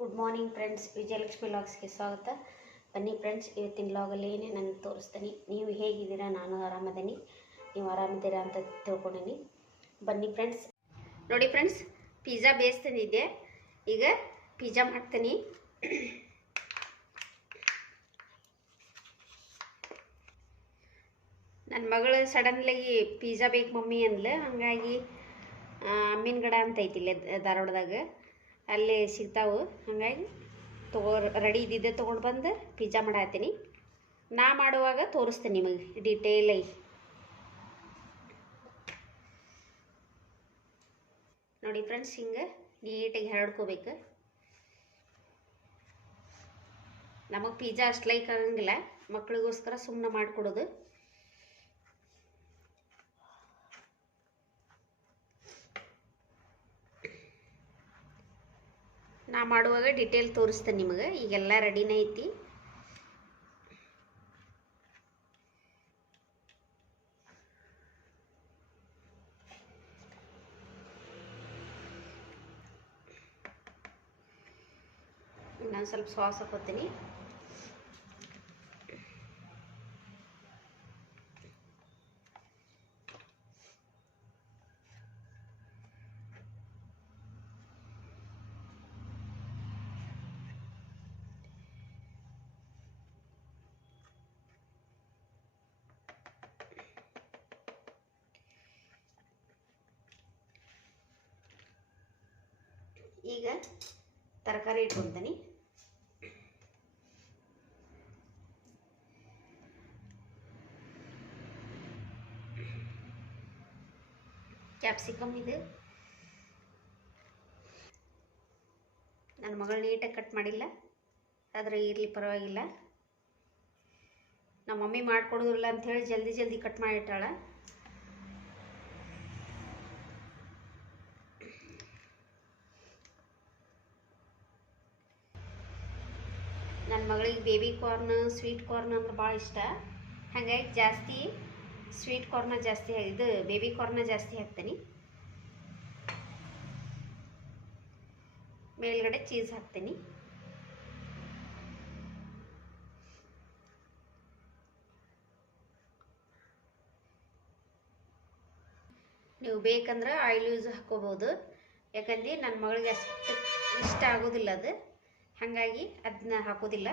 Good morning friends Vijayalakshmi ಲಾಗ್ಸ್ಗೆ ಸ್ವಾಗತ. ಬನ್ನಿ ಫ್ರೆಂಡ್ಸ್ ಇವತ್ತಿನ ಲಾಗಲ್ಲಿ ಏನೇ ನಾನು ತೋರಿಸ್ತೀನಿ. ನೀವು ಹೇಗಿದ್ದೀರಾ? ನಾನು ಆರಾಮದೀನಿ. ನೀವು ಆರಾಮಿದ್ದೀರಾ ಅಂತ ತಿಳ್ಕೊಂಡೀನಿ. ಬನ್ನಿ ಫ್ರೆಂಡ್ಸ್ ನೋಡಿ ಫ್ರೆಂಡ್ಸ್ ಪಿಜ್ಜಾ ಬೇಯಿಸ್ತಿದ್ದೆ. ಈಗ ಪಿಜ್ಜಾ ಮಾಡ್ತೀನಿ. ನನ್ನ ಮಗಳು ಸಡನ್ಲಾಗಿ ಪಿಜ್ಜಾ ಬೇಕು ಮಮ್ಮಿ ಅಂದ್ಲು. ಹಾಗಾಗಿ ಅಮ್ಮಿನ ಗಡ ಅಂತ ಐತಿ ಇಲ್ಲೇ ದ- ಧಾರವಾಡದಾಗ. ಅಲ್ಲಿ ಸಿಗ್ತಾವೆ. ಹಾಗಾಗಿ ತಗೋ ರೆಡಿ ಇದ್ದಿದ್ದೆ ತೊಗೊಂಡು ಬಂದು ಪಿಜ್ಜಾ ಮಾಡತ್ತೀನಿ. ನಾ ಮಾಡುವಾಗ ತೋರಿಸ್ತೀನಿ ನಿಮಗೆ ಡಿಟೇಲಾಗಿ ನೋಡಿ ಫ್ರೆಂಡ್ಸ್ ಹಿಂಗೆ ನೀಟಾಗಿ ಹರಡ್ಕೋಬೇಕು. ನಮಗೆ ಪಿಜ್ಜಾ ಅಷ್ಟು ಲೈಕ್ ಆಗಂಗಿಲ್ಲ. ಮಕ್ಕಳಿಗೋಸ್ಕರ ಸುಮ್ಮನೆ ಮಾಡಿಕೊಡೋದು. ನಾ ಮಾಡುವಾಗ ಡಿಟೇಲ್ ತೋರಿಸ್ತೇನೆ ನಿಮಗೆ. ಈಗೆಲ್ಲ ರೆಡಿನೇ ಐತಿ. ನಾನು ಸ್ವಲ್ಪ ಸಾಸ್ ಹಾಕೋತೀನಿ ಈಗ ತರಕಾರಿ ಇಟ್ಕೊತೀನಿ ಕ್ಯಾಪ್ಸಿಕಮ್ ಇದೆ. ನನ್ನ ಮಗಳು ನೀಟಾಗಿ ಕಟ್ ಮಾಡಿಲ್ಲ. ಆದರೆ ಇರಲಿ ಪರವಾಗಿಲ್ಲ. ನಮ್ಮ ಮಮ್ಮಿ ಮಾಡಿಕೊಡೋದಿಲ್ಲ ಅಂಥೇಳಿ ಜಲ್ದಿ ಜಲ್ದಿ ಕಟ್ ಮಾಡಿಟ್ಟಾಳ ನನ್ನ ಮಗಳಿಗೆ ಬೇಬಿ ಕಾರ್ನ್ ಸ್ವೀಟ್ ಕಾರ್ನ್ ಅಂದ್ರೆ ಭಾಳ ಇಷ್ಟ. ಹಾಗಾಗಿ ಜಾಸ್ತಿ ಸ್ವೀಟ್ ಕಾರ್ನ ಜಾಸ್ತಿ ಇದು ಬೇಬಿ ಕಾರ್ನ ಜಾಸ್ತಿ ಹಾಕ್ತೀನಿ. ಮೇಲ್ಗಡೆ ಚೀಸ್ ಹಾಕ್ತೀನಿ. ನೀವು ಬೇಕಂದ್ರೆ ಆಯಿಲ್ ಯೂಸ್ ಹಾಕೋಬೋದು. ಯಾಕಂದ್ರೆ ನನ್ನ ಮಗಳಿಗೆ ಅಷ್ಟು ಇಷ್ಟ ಆಗೋದಿಲ್ಲ ಅದು. ಹಾಗಾಗಿ ಅದನ್ನ ಹಾಕೋದಿಲ್ಲ.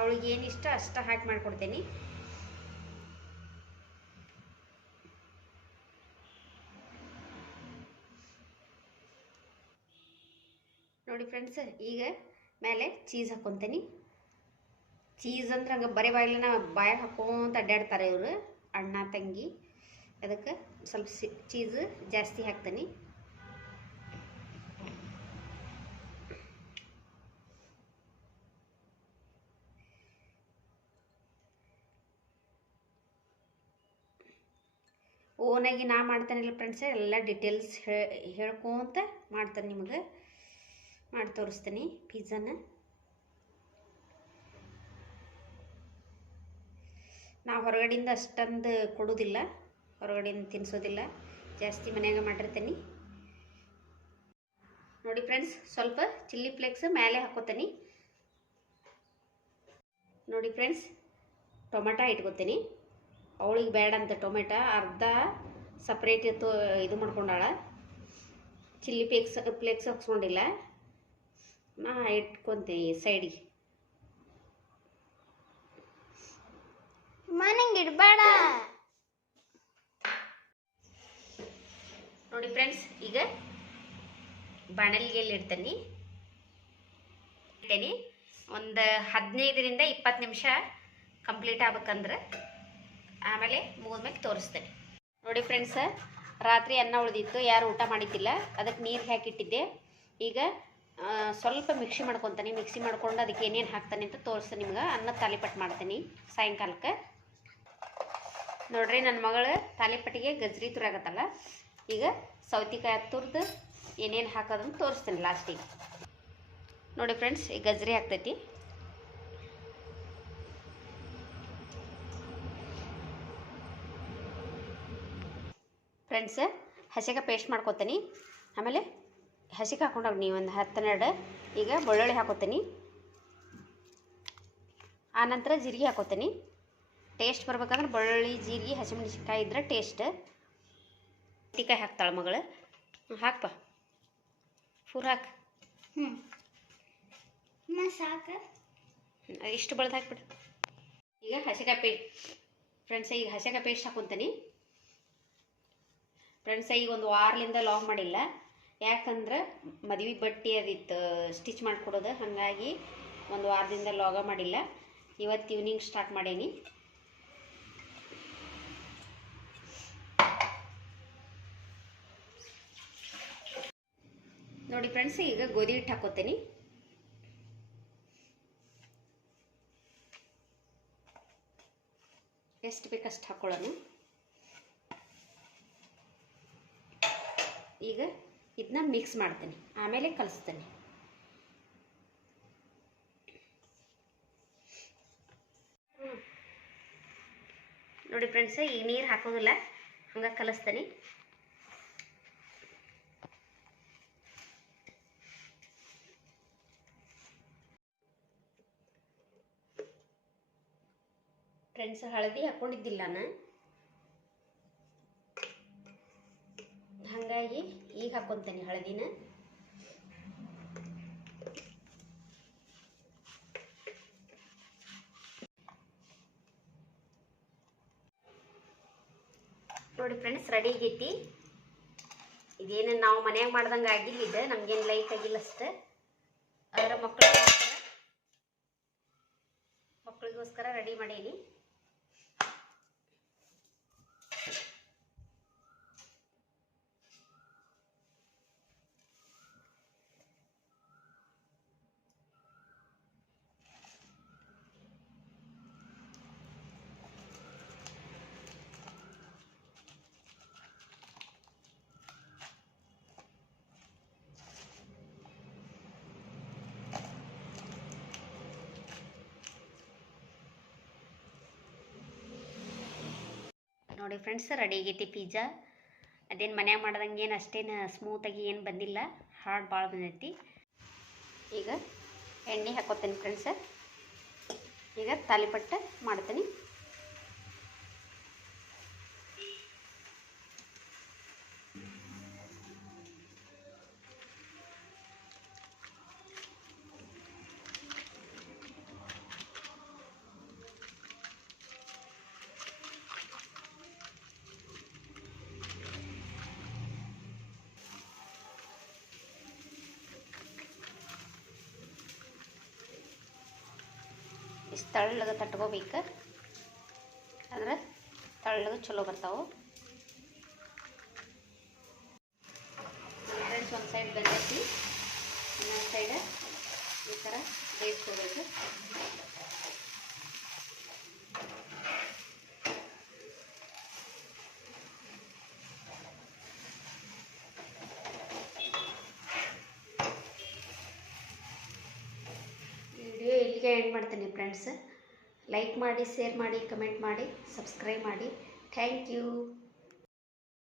ಅವಳಿಗೆ ಏನಿಷ್ಟ ಅಷ್ಟ ಹಾಕಿ ಮಾಡಿಕೊಡ್ತೀನಿ. ನೋಡಿ ಫ್ರೆಂಡ್ಸ್ ಈಗ ಮೇಲೆ ಚೀಸ್ ಹಾಕ್ಕೊತೀನಿ ಚೀಸ್ ಅಂದ್ರೆ ಹಂಗೆ ಬರೀ ಬಾಯಿಲನ ಬಾಯ ಹಾಕೋಂತ ಅಡ್ಡಾಡ್ತಾರೆ ಇವರು, ಅಣ್ಣ, ತಂಗಿ. ಅದಕ್ಕೆ ಸ್ವಲ್ಪ ಚೀಸ್ ಜಾಸ್ತಿ ಹಾಕ್ತೀನಿ. ಓನಾಗಿ ನಾ ಮಾಡ್ತಾನಿಲ್ಲ ಫ್ರೆಂಡ್ಸ್ ಎಲ್ಲ ಡಿಟೇಲ್ಸ್ ಹೇಳ್ಕೊತ ಮಾಡ್ತೇನೆ ನಿಮಗೆ. ಮಾಡಿ ತೋರಿಸ್ತೀನಿ ಪಿಜ್ಜಾನ ನಾ ಹೊರಗಡೆಯಿಂದ ಅಷ್ಟೊಂದು ಕೊಡೋದಿಲ್ಲ ಹೊರಗಡೆಯಿಂದ ತಿನ್ನಿಸೋದಿಲ್ಲ ಜಾಸ್ತಿ ಮನೆಯಾಗ ಮಾಡಿರ್ತೀನಿ. ನೋಡಿ ಫ್ರೆಂಡ್ಸ್ ಸ್ವಲ್ಪ ಚಿಲ್ಲಿ ಫ್ಲೇಕ್ಸ್ ಮೇಲೆ ಹಾಕೋತೀನಿ. ನೋಡಿ ಫ್ರೆಂಡ್ಸ್ ಟೊಮೆಟೊ ಇಟ್ಕೋತೀನಿ. ಅವಳಿಗೆ ಬೇಡ ಅಂತ ಟೊಮೆಟೊ ಅರ್ಧ ಸಪ್ರೇಟ್ ಇತ್ತು ಇದು ಮಾಡ್ಕೊಂಡಾಳ. ಚಿಲ್ಲಿ ಪ್ಲೇಕ್ಸ್ ಪ್ಲೇಕ್ಸ್ ಹಾಕ್ಸ್ಕೊಂಡಿಲ್ಲ. ನಾ ಇಟ್ಕೊತೀನಿ ಸೈಡಿಗೆ ಮನೆಗೆ ಇಡಬೇಡ. ನೋಡಿ ಫ್ರೆಂಡ್ಸ್ ಈಗ ಬಾಣಲಿಗೆಯಲ್ಲಿ ಇಡ್ತೀನಿ. ಇಡ್ತೀನಿ. ಒಂದು ಹದಿನೈದರಿಂದ ಇಪ್ಪತ್ತು ನಿಮಿಷ ಕಂಪ್ಲೀಟ್ ಆಗ್ಬೇಕಂದ್ರೆ ಆಮೇಲೆ ಮುಗಿದ್ಮೇಲೆ ತೋರಿಸ್ತೇನೆ. ನೋಡಿ ಫ್ರೆಂಡ್ಸ್ ರಾತ್ರಿ ಅನ್ನ ಉಳಿದಿತ್ತು, ಯಾರು ಊಟ ಮಾಡಿದ್ದಿಲ್ಲ, ಅದಕ್ಕೆ ನೀರು ಹಾಕಿಟ್ಟಿದ್ದೆ. ಈಗ ಸ್ವಲ್ಪ ಮಿಕ್ಸಿ ಮಾಡ್ಕೊತಾನೆ, ಮಿಕ್ಸಿ ಮಾಡ್ಕೊಂಡು ಅದಕ್ಕೆ ಏನೇನು ಹಾಕ್ತಾನೆ ಅಂತ ತೋರಿಸ್ತೇನೆ ನಿಮ್ಗೆ. ಅನ್ನ ತಾಲಿಪಟ್ಟು ಮಾಡ್ತೀನಿ ಸಾಯಂಕಾಲಕ್ಕೆ. ನೋಡ್ರಿ ನನ್ನ ಮಗಳು ತಾಲಿಪಟ್ಟಿಗೆ ಗಜ್ರಿ ತುರಾಗತ್ತಲ್ಲ, ಈಗ ಸೌತಿಕಾಯಿ ತುರ್ದು ಏನೇನು ಹಾಕೋದನ್ನು ತೋರಿಸ್ತೀನಿ ಲಾಸ್ಟಿಗೆ ನೋಡಿ ಫ್ರೆಂಡ್ಸ್ ಈ ಗಜ್ರಿ ಹಾಕ್ತೈತಿ ಫ್ರೆಂಡ್ಸ್ ಹಸಿಗೆ ಪೇಸ್ಟ್ ಮಾಡ್ಕೊತೀನಿ. ಆಮೇಲೆ ಹಸಿಗೆ ಹಾಕೊಂಡಾಗ ನೀವು ಒಂದು ಹತ್ತೆರಡು ಈಗ ಬೆಳ್ಳುಳ್ಳಿ ಹಾಕೋತೀನಿ. ಆನಂತರ ಜೀರಿಗೆ ಹಾಕೋತೀನಿ. ಟೇಸ್ಟ್ ಬರ್ಬೇಕಂದ್ರೆ ಬೆಳ್ಳುಳ್ಳಿ ಜೀರಿಗೆ ಹಸಿಮೆಣಸಿನ್ಕಾಯಿ ಇದ್ರೆ ಟೇಸ್ಟ್ ಟಿಕಾಯಿ ಹಾಕ್ತಾಳೆ ಮಗಳು. ಹಾಕ್ಪ. ಫೂರ್ ಹಾಕು. ಹ್ಞೂ ಸಾಕು. ಸಾಕ ಇಷ್ಟು ಬೆಳೆದು ಹಾಕ್ಬಿಡು. ಈಗ ಹಸಿಕಾಯಿ ಪೇಸ್ಟ್ ಫ್ರೆಂಡ್ಸ್ ಈಗ ಹಸಿಕಾಯಿ ಪೇಸ್ಟ್ ಹಾಕೊತೀನಿ. ಫ್ರೆಂಡ್ಸ್ ಈಗ ಒಂದು ವಾರಲಿಂದ ಲಾಂಗ್ ಮಾಡಿಲ್ಲ. ಯಾಕಂದ್ರೆ ಮದುವೆ ಬಟ್ಟೆ ಅದಿತ್ತು ಸ್ಟಿಚ್ ಮಾಡಿಕೊಡೋದು. ಹಾಗಾಗಿ ಒಂದು ವಾರದಿಂದ ಲಾಗ ಮಾಡಿಲ್ಲ. ಇವತ್ತು ಈವ್ನಿಂಗ್ ಸ್ಟಾರ್ಟ್ ಮಾಡೀನಿ. ನೋಡಿ ಫ್ರೆಂಡ್ಸ್ ಈಗ ಗೋಧಿ ಹಿಟ್ಟು ಹಾಕೋತೀನಿ. ಎಷ್ಟು ಬೇಕಷ್ಟು ಹಾಕೊಳ್ಳೋಣ? ಈಗ ಇದನ್ನ ಮಿಕ್ಸ್ ಮಾಡ್ತೀನಿ. ಆಮೇಲೆ ಕಲಿಸ್ತೀನಿ. ನೋಡಿ ಫ್ರೆಂಡ್ಸ್ ಈ ನೀರು ಹಾಕೋದಿಲ್ಲ. ಹಂಗೆ ಕಲಿಸ್ತೀನಿ. ಫ್ರೆಂಡ್ಸ್ ಹಳದಿ ಹಾಕೊಂಡಿದ್ದಿಲ್ಲ ನಾನು. ಈಗ ಹಾಕೊತೀನಿ ಹಳದಿನ. ನೋಡಿ ಫ್ರೆಂಡ್ಸ್ ರೆಡಿ ಆಗೈತಿ. ಇದೇನು ನಾವು ಮನ್ಯಾಗ ಮಾಡ್ದಂಗೆ ಆಗಿಲ್ಲ ಇದು, ನಮ್ಗೇನು ಲೈಕ್ ಆಗಿಲ್ಲ ಅಷ್ಟೇ. ಅದರ ಮಕ್ಕಳಿಗೋಸ್ಕರ ಮಕ್ಕಳಿಗೋಸ್ಕರ ರೆಡಿ ಮಾಡೀನಿ. ನೋಡಿ ಫ್ರೆಂಡ್ಸ್ ರೆಡಿ ಆಗೈತಿ ಪಿಜ್ಜಾ ಅದೇನು ಮನ್ಯಾಗ ಮಾಡ್ದಂಗೆ ಏನು ಅಷ್ಟೇನು ಸ್ಮೂತಾಗಿ ಏನು ಬಂದಿಲ್ಲ. ಹಾರ್ಡ್ ಭಾಳ ಬಂದೈತಿ. ಈಗ ಎಣ್ಣೆ ಹಾಕೋತೀನಿ ಫ್ರೆಂಡ್ಸ್ ಈಗ ತಾಲಿಪಟ್ಟು ಮಾಡ್ತೀನಿ. ಇಷ್ಟು ತಳ್ಳಗೆ ತಟ್ಕೋಬೇಕು. ಅಂದ್ರೆ ತಳ್ಳಗೆ ಚಲೋ ಬರ್ತಾವೆ. ಫ್ರೆಂಡ್ಸ್ ಒಂದು ಸೈಡ್ ಬೆಂದೈತಿ ಇನ್ನೊಂದು ಸೈಡ್ ಈ ಥರ ಬೇಯಿಸ್ಕೋಬೇಕು. ಎಂಡ್ ಮಾಡ್ತೀನಿ ಫ್ರೆಂಡ್ಸ್. ಲೈಕ್ ಮಾಡಿ ಶೇರ್ ಮಾಡಿ ಕಮೆಂಟ್ ಮಾಡಿ ಸಬ್ಸ್ಕ್ರೈಬ್ ಮಾಡಿ. Thank you